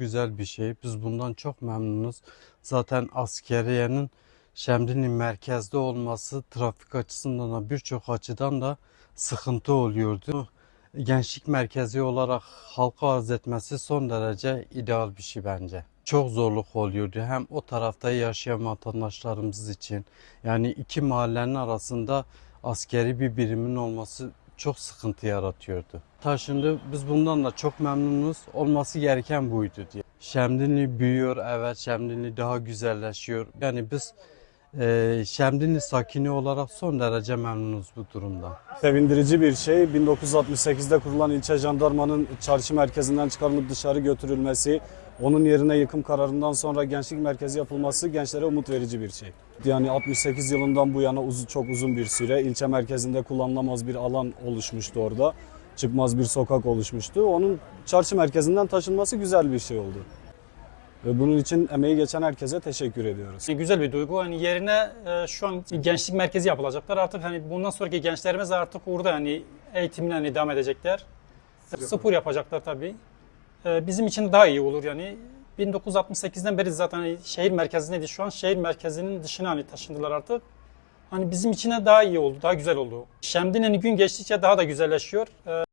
güzel bir şey. Biz bundan çok memnunuz. Zaten askeriyenin Şemdinli merkezde olması trafik açısından da birçok açıdan da sıkıntı oluyordu. Gençlik merkezi olarak halka arz etmesi son derece ideal bir şey bence. Çok zorluk oluyordu hem o tarafta yaşayan vatandaşlarımız için. Yani iki mahallenin arasında askeri bir birimin olması çok sıkıntı yaratıyordu. Taşındı biz bundan da çok memnunuz. Olması gereken buydu diye. Şemdinli büyüyor evet Şemdinli daha güzelleşiyor. Yani biz eee Şemdinli sakini olarak son derece memnunuz bu durumdan. Sevindirici bir şey. 1968'de kurulan ilçe jandarmanın çarşı merkezinden çıkarılıp dışarı götürülmesi, onun yerine yıkım kararından sonra gençlik merkezi yapılması gençlere umut verici bir şey. Yani 68 yılından bu yana uzun, çok uzun bir süre ilçe merkezinde kullanılamaz bir alan oluşmuştu orada. Çıkmaz bir sokak oluşmuştu. Onun çarşı merkezinden taşınması güzel bir şey oldu. Ve bunun için emeği geçen herkese teşekkür ediyoruz. Yani güzel bir duygu. Hani yerine e, şu an gençlik merkezi yapılacaklar. Artık hani bundan sonraki gençlerimiz artık orada hani eğitimine hani devam edecekler. Spor yapacaklar tabii. E, bizim için daha iyi olur yani. 1968'den beri zaten hani şehir merkezindeydi. Şu an şehir merkezinin dışına hani taşındılar artık. Hani bizim için de daha iyi oldu, daha güzel oldu. Şemdin hani gün geçtikçe daha da güzelleşiyor. E,